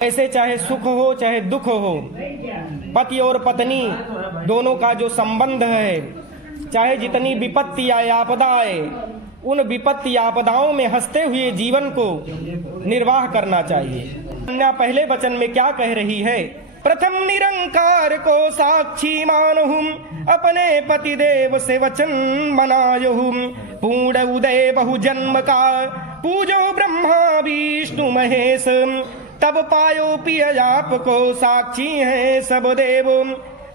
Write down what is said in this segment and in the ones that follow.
ऐसे चाहे सुख हो चाहे दुख हो, पति और पत्नी दोनों का जो संबंध है, चाहे जितनी विपत्ति आए आपदा आए, उन विपत्ति आपदाओं में हंसते हुए जीवन को निर्वाह करना चाहिए। कन्या पहले वचन में क्या कह रही है? प्रथम निरंकार को साक्षी मानहूं, अपने पति देव से वचन मनायहूं। पूर्ण उदय बहु जन्म का, पूजो ब्रह्मा विष्णु महेश। तब पायो पिय आपको, साक्षी है सब देव।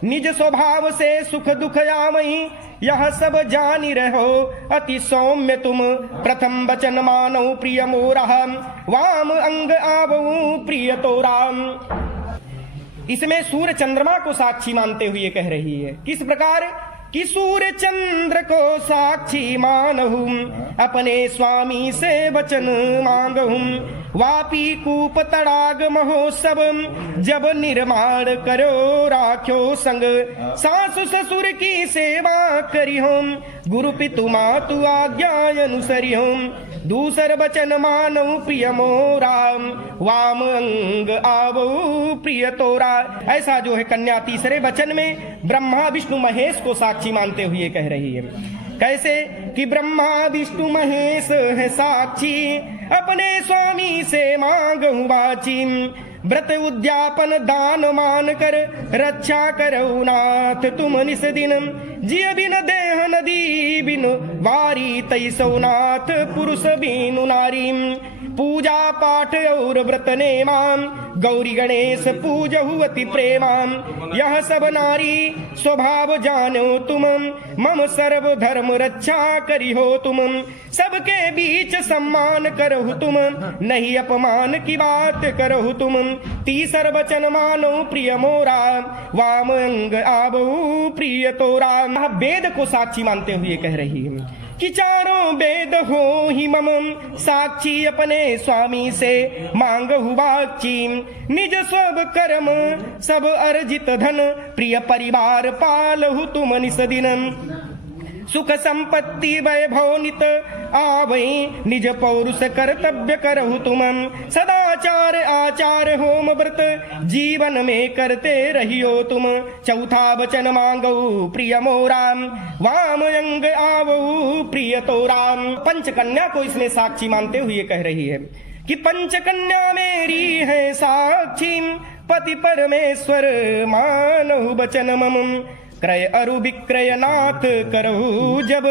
निज स्वभाव से सुख दुख आमहि, यह सब जानी रहो अति सौम्य तुम। प्रथम वचन मानो प्रिय मोरा, वाम अंग आवऊ प्रिय तोरा। इसमें सूर्य चंद्रमा को साक्षी मानते हुए कह रही है। किस प्रकार कि सूर्य चंद्र को साक्षी मानहूं, अपने स्वामी से वचन मांगहूं। वापी कूप तड़ाग महोत्सव, जब निर्माण करो राख्यो संग। सासु ससुर की सेवा करिहों, गुरु पितु मातु आज्ञा अनुसरिहों। दूसर वचन मानो प्रिय मोरा, वाम अंग आवो प्रिय तोरा। ऐसा जो है कन्या तीसरे वचन में ब्रह्मा विष्णु महेश को साक्षी मानते हुए कह रही है। कैसे कि ब्रह्मा विष्णु महेश है साक्षी, अपने स्वामी से मांगहूं वाची। व्रत उद्यापन दान मान कर, रक्षा करो नाथ तुम निस दिन। जिय बिन देह नदी बिन वारी, तैसो नाथ पुरुष बिनु नारी। पूजा पाठ और व्रत नेमाम, गौरी गणेश पूजहु अति प्रेमाम। यह सब नारी स्वभाव जानो तुम, मम सर्व धर्म रक्षा करिहो तुम। सबके बीच सम्मान करहु तुम, नहीं अपमान की बात करहु तुम। तीसर वचन मानो प्रिय मोरा, वाम अंग आवहु प्रिय तोरा। वेद को साक्षी मानते हुए कह रही है कि चारों वेद हो ही मम, साक्षी अपने स्वामी से मांगहु वाची। निज सब कर्म सब अर्जित धन, प्रिय परिवार पालहु तुम निस दिन। सुख संपत्ति वैभव नित आवई, निज पौरुष कर्तव्य करहु तुम। सदाचार आचार होम व्रत, जीवन में करते रहियो तुम। चौथा वचन मांगऊ प्रिय मोरा, वाम अंग आवऊ प्रिय तोरा। पंचकन्या को इसमें साक्षी मानते हुए कह रही है कि पंचकन्या मेरी है साक्षी, पति परमेश्वर मानहु वचन मम। क्रय अरु विक्रय नाथ करहु जब,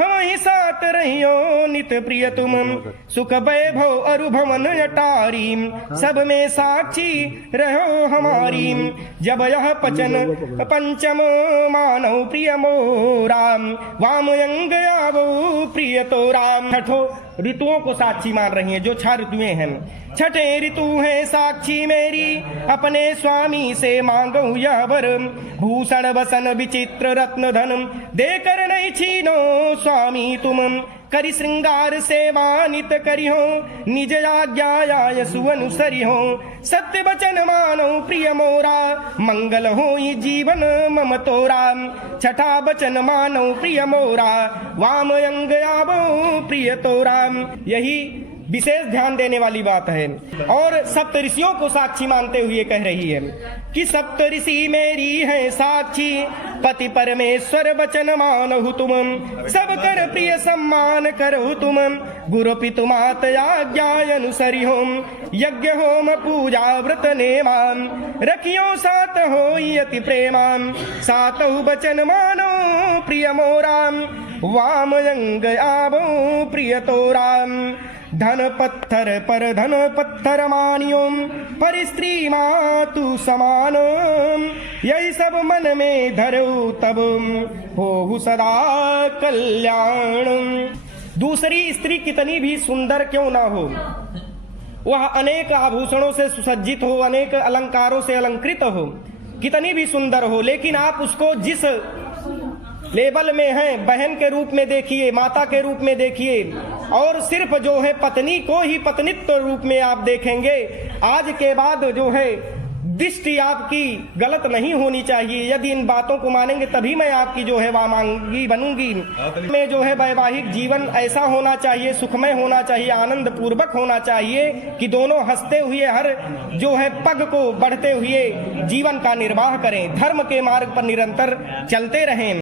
हम ही साथ रहियो नित प्रिय तुम। सुख वैभव अरु भवन अटारी, सब में साक्षी रहो हमारी। जब यह पचन पंचम मानव प्रिय मोरा, वाम अंग आवो प्रिय तोरा। छठो ऋतुओं को साक्षी मान रही है, जो 6 ऋतुएं हैं। छठे ऋतु है साक्षी मेरी, अपने स्वामी से मांगू यह वर। भूषण वसन विचित्र रत्न धन, देकर नहीं छीनो स्वामी तुम। करि श्रृंगार सेवा नित करिहो, निज आज्ञा सुअनुसरिहो। सत्य वचन मानो प्रिय मोरा, मंगल हो जीवन मम तोरा। छठा वचन मानो प्रिय मोरा, वाम अंग आवो प्रिय तोरा। यही विशेष ध्यान देने वाली बात है। और सप्त ऋषियों को साक्षी मानते हुए कह रही है कि सप्त ऋषि मेरी है साक्षी, पति परमेश्वर वचन मानहु तुम। सब कर प्रिय सम्मान करहु तुम, गुरु पितु मात आज्ञा अनुसरिहो। यज्ञ होम पूजा व्रत नेमाम, रखियो सात होई अति प्रेमाम। सातहु वचन मानो प्रिय मोराम, वाम अंग आवो प्रिय तोराम। धन पत्थर पर धन पत्थर मानियो, पर स्त्री मातु समान। यही सब मन में धरो तब, हो सदा कल्याण। दूसरी स्त्री कितनी भी सुंदर क्यों ना हो, वह अनेक आभूषणों से सुसज्जित हो, अनेक अलंकारों से अलंकृत हो, कितनी भी सुंदर हो, लेकिन आप उसको जिस लेवल में है, बहन के रूप में देखिए, माता के रूप में देखिए, और सिर्फ जो है पत्नी को ही पत्नित्व रूप में आप देखेंगे। आज के बाद जो है दृष्टि आपकी गलत नहीं होनी चाहिए। यदि इन बातों को मानेंगे तभी मैं आपकी जो है वामांगी बनूंगी। में जो है वैवाहिक जीवन ऐसा होना चाहिए, सुखमय होना चाहिए, आनंद पूर्वक होना चाहिए कि दोनों हंसते हुए हर जो है पग को बढ़ते हुए जीवन का निर्वाह करें, धर्म के मार्ग पर निरंतर चलते रहें।